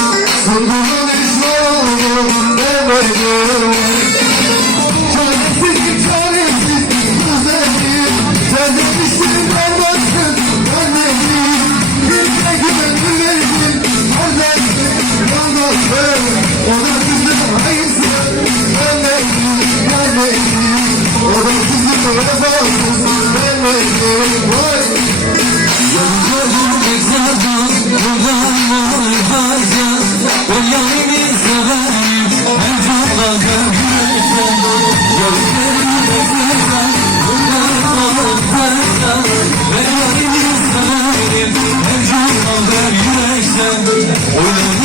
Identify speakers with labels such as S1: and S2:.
S1: demedi Vurgunun düşman olduğunu demedim 보이는